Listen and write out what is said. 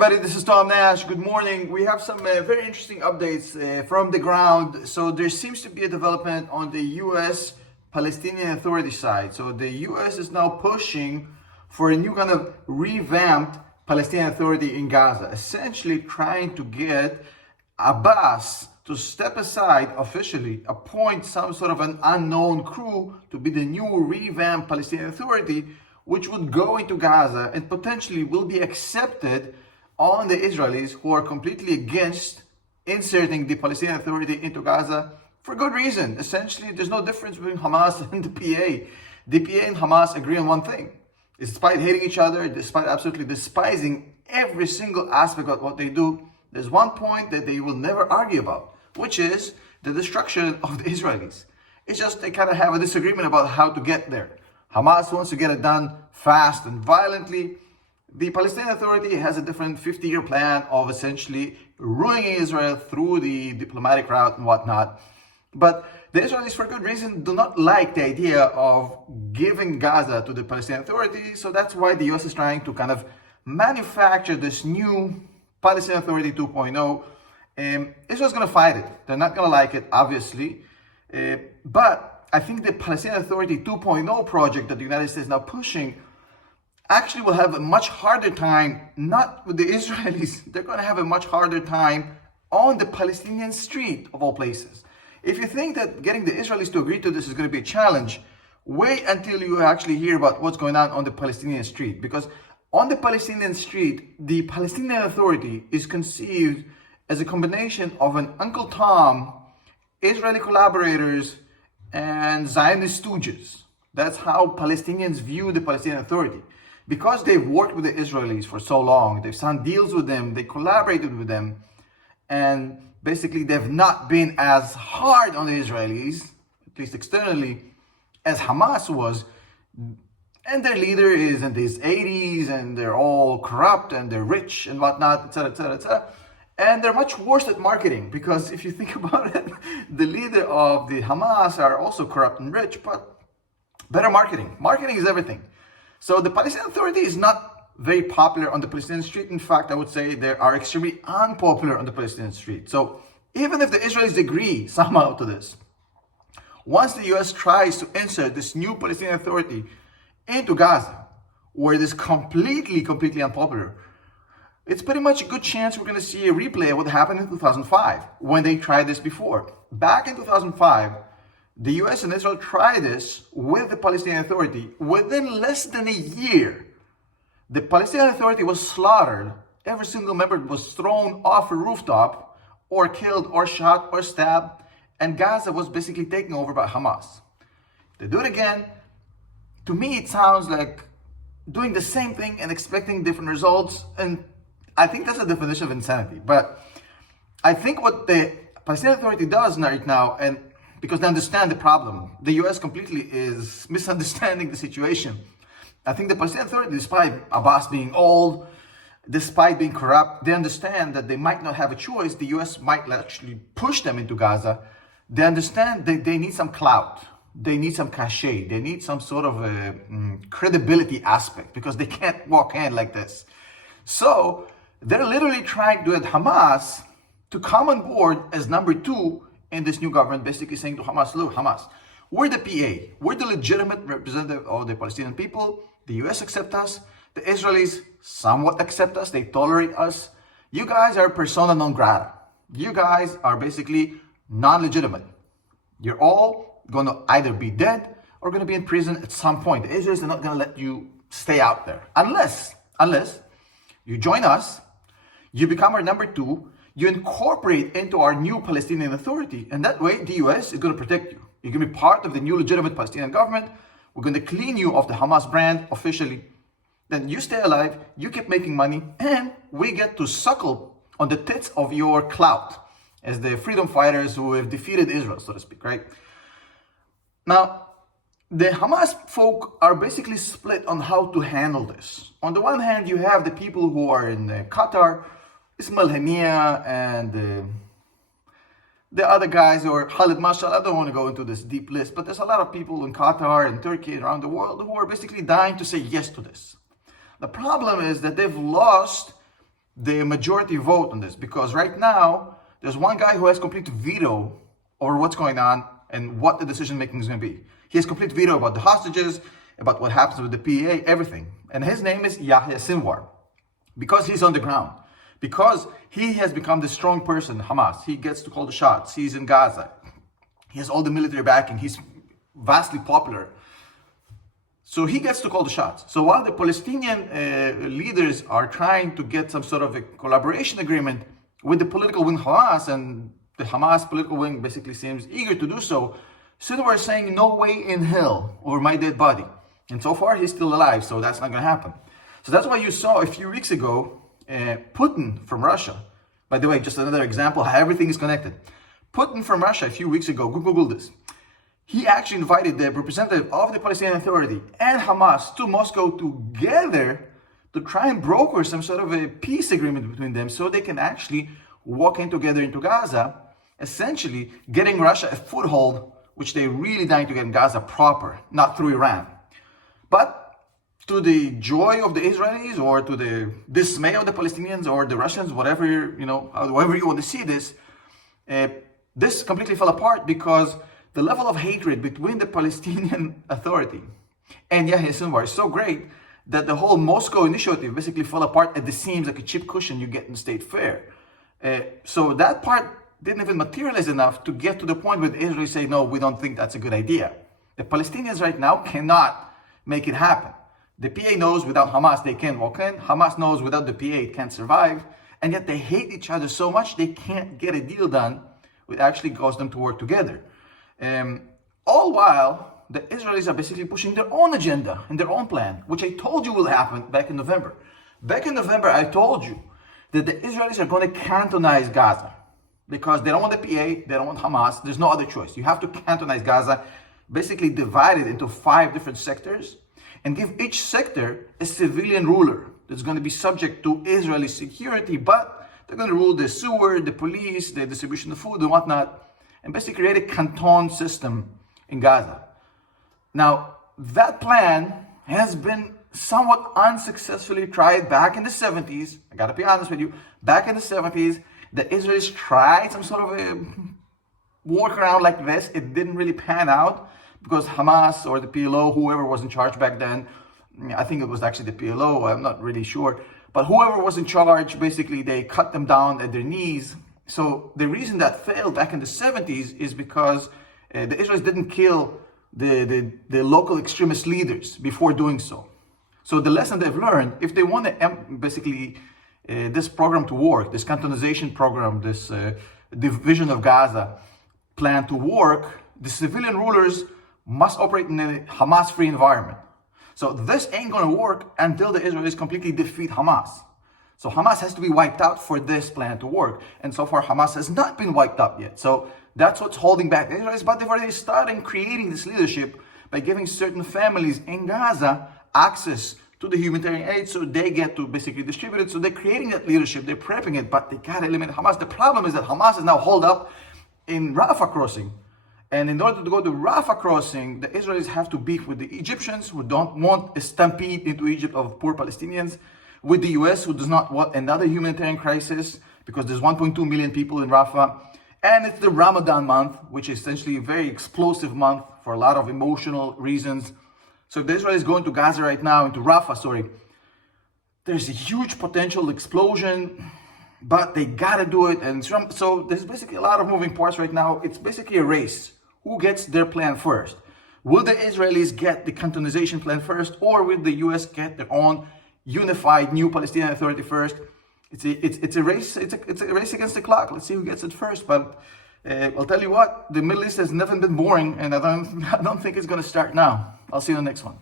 Everybody, this is Tom Nash. Good morning. We have some very interesting updates from the ground. So there seems to be a development on the U.S. Palestinian Authority side. So the U.S. is now pushing for a new kind of revamped Palestinian Authority in Gaza, essentially trying to get Abbas to step aside officially, appoint some sort of an unknown crew to be the new revamped Palestinian Authority, which would go into Gaza and potentially will be accepted on the Israelis who are completely against inserting the Palestinian Authority into Gaza for good reason. Essentially, there's no difference between Hamas and the PA. The PA and Hamas agree on one thing. Despite hating each other, despite absolutely despising every single aspect of what they do, there's one point that they will never argue about, which is the destruction of the Israelis. It's just they kind of have a disagreement about how to get there. Hamas wants to get it done fast and violently. The Palestinian Authority has a different 50-year plan of essentially ruining Israel through the diplomatic route and whatnot. But the Israelis, for good reason, do not like the idea of giving Gaza to the Palestinian Authority. So that's why the US is trying to kind of manufacture this new Palestinian Authority 2.0. Israel's going to fight it. They're not going to like it, obviously. But I think the Palestinian Authority 2.0 project that the United States is now pushing actually will have a much harder time, not with the Israelis, they're going to have a much harder time on the Palestinian street, of all places. If you think that getting the Israelis to agree to this is going to be a challenge, wait until you actually hear about what's going on the Palestinian street. Because on the Palestinian street, the Palestinian Authority is conceived as a combination of an Uncle Tom, Israeli collaborators, and Zionist stooges. That's how Palestinians view the Palestinian Authority. Because they've worked with the Israelis for so long, they've signed deals with them, they collaborated with them, and basically they've not been as hard on the Israelis, at least externally, as Hamas was. And their leader is in his 80s, and they're all corrupt, and they're rich, and whatnot, etc., etc., etc. And they're much worse at marketing, because if you think about it, the leader of the Hamas are also corrupt and rich, but better marketing. Marketing is everything. So the Palestinian Authority is not very popular on the Palestinian street. In fact, I would say they are extremely unpopular on the Palestinian street. So even if the Israelis agree somehow to this, once the US tries to insert this new Palestinian Authority into Gaza, where it is completely unpopular, it's pretty much a good chance we're going to see a replay of what happened in 2005 when they tried this before. Back in 2005, the US and Israel tried this with the Palestinian Authority. Within less than a year, the Palestinian Authority was slaughtered. Every single member was thrown off a rooftop or killed or shot or stabbed. And Gaza was basically taken over by Hamas. They do it again. To me, it sounds like doing the same thing and expecting different results. And I think that's the definition of insanity. But I think what the Palestinian Authority does right now, and because they understand the problem, the US completely is misunderstanding the situation. I think the Palestinian Authority, despite Abbas being old, despite being corrupt, they understand that they might not have a choice. The US might actually push them into Gaza. They understand that they need some clout. They need some cachet. They need some sort of a credibility aspect, because they can't walk in like this. So they're literally trying to get Hamas to come on board as number two in this new government, basically saying to Hamas, look, Hamas, we're the PA. We're the legitimate representative of the Palestinian people. The US accept us. The Israelis somewhat accept us. They tolerate us. You guys are persona non grata. You guys are basically non-legitimate. You're all going to either be dead or going to be in prison at some point. The Israelis are not going to let you stay out there. Unless you join us, you become our number two, you incorporate into our new Palestinian Authority, and that way the US is going to protect you. You're going to be part of the new legitimate Palestinian government. We're going to clean you of the Hamas brand officially. Then you stay alive, you keep making money, and we get to suckle on the tits of your clout as the freedom fighters who have defeated Israel, so to speak, right? Now, the Hamas folk are basically split on how to handle this. On the one hand, you have the people who are in Qatar, Ismail Haniyeh, and the other guys, or Khalid Mashal. I don't want to go into this deep list, but there's a lot of people in Qatar and Turkey and around the world who are basically dying to say yes to this. The problem is that they've lost the majority vote on this, because right now there's one guy who has complete veto over what's going on and what the decision making is going to be. He has complete veto about the hostages, about what happens with the PA, everything. And his name is Yahya Sinwar, because he's on the ground, because he has become the strong person, Hamas. He gets to call the shots. He's in Gaza. He has all the military backing. He's vastly popular. So he gets to call the shots. So while the Palestinian leaders are trying to get some sort of a collaboration agreement with the political wing Hamas, and the Hamas political wing basically seems eager to do so, Sinwar is saying, no way in hell over my dead body. And so far, he's still alive, so that's not going to happen. So that's why you saw a few weeks ago, Putin from Russia. By the way, just another example how everything is connected. Putin from Russia a few weeks ago, Google this. He actually invited the representative of the Palestinian Authority and Hamas to Moscow together to try and broker some sort of a peace agreement between them so they can actually walk in together into Gaza, essentially getting Russia a foothold, which they're really dying to get in Gaza proper, not through Iran. But to the joy of the Israelis, or to the dismay of the Palestinians or the Russians, whatever, however you want to see this, this completely fell apart because the level of hatred between the Palestinian Authority and Yahya Sinwar is so great that the whole Moscow initiative basically fell apart at the seams like a cheap cushion you get in the state fair. So that part didn't even materialize enough to get to the point where the Israelis say, no, we don't think that's a good idea. The Palestinians right now cannot make it happen. The PA knows without Hamas they can't walk in. Hamas knows without the PA it can't survive. And yet they hate each other so much they can't get a deal done which actually cause them to work together. All while the Israelis are basically pushing their own agenda and their own plan, which I told you will happen back in November. Back in November, I told you that the Israelis are going to cantonize Gaza because they don't want the PA, they don't want Hamas. There's no other choice. You have to cantonize Gaza, basically divide it into 5 different sectors and give each sector a civilian ruler that's going to be subject to Israeli security, but they're going to rule the sewer, the police, the distribution of food and whatnot, and basically create a canton system in Gaza. Now, that plan has been somewhat unsuccessfully tried back in the 70s. I gotta be honest with you. Back in the 70s, the Israelis tried some sort of a workaround like this. It didn't really pan out because Hamas or the PLO, whoever was in charge back then, I think it was actually the PLO, I'm not really sure, but whoever was in charge, basically they cut them down at their knees. So the reason that failed back in the 70s is because the Israelis didn't kill the local extremist leaders before doing so. So the lesson they've learned, if they want to basically this program to work, this cantonization program, this division of Gaza plan to work, the civilian rulers must operate in a Hamas-free environment. So this ain't going to work until the Israelis completely defeat Hamas. So Hamas has to be wiped out for this plan to work. And so far, Hamas has not been wiped out yet. So that's what's holding back the Israelis. But they've already started creating this leadership by giving certain families in Gaza access to the humanitarian aid so they get to basically distribute it. So they're creating that leadership, they're prepping it, but they got to eliminate Hamas. The problem is that Hamas is now holed up in Rafah crossing. And in order to go to Rafah crossing, the Israelis have to beef with the Egyptians who don't want a stampede into Egypt of poor Palestinians, with the US who does not want another humanitarian crisis because there's 1.2 million people in Rafah. And it's the Ramadan month, which is essentially a very explosive month for a lot of emotional reasons. So if the Israelis go into Gaza right now, into Rafah, there's a huge potential explosion, but they gotta do it. And so there's basically a lot of moving parts right now. It's basically a race. Who gets their plan first? Will the Israelis get the cantonization plan first, or will the US get their own unified new Palestinian Authority first? It's a race. It's a race against the clock. Let's see who gets it first. But I'll tell you what, the Middle East has never been boring, and I don't think it's going to start now. I'll see you in the next one.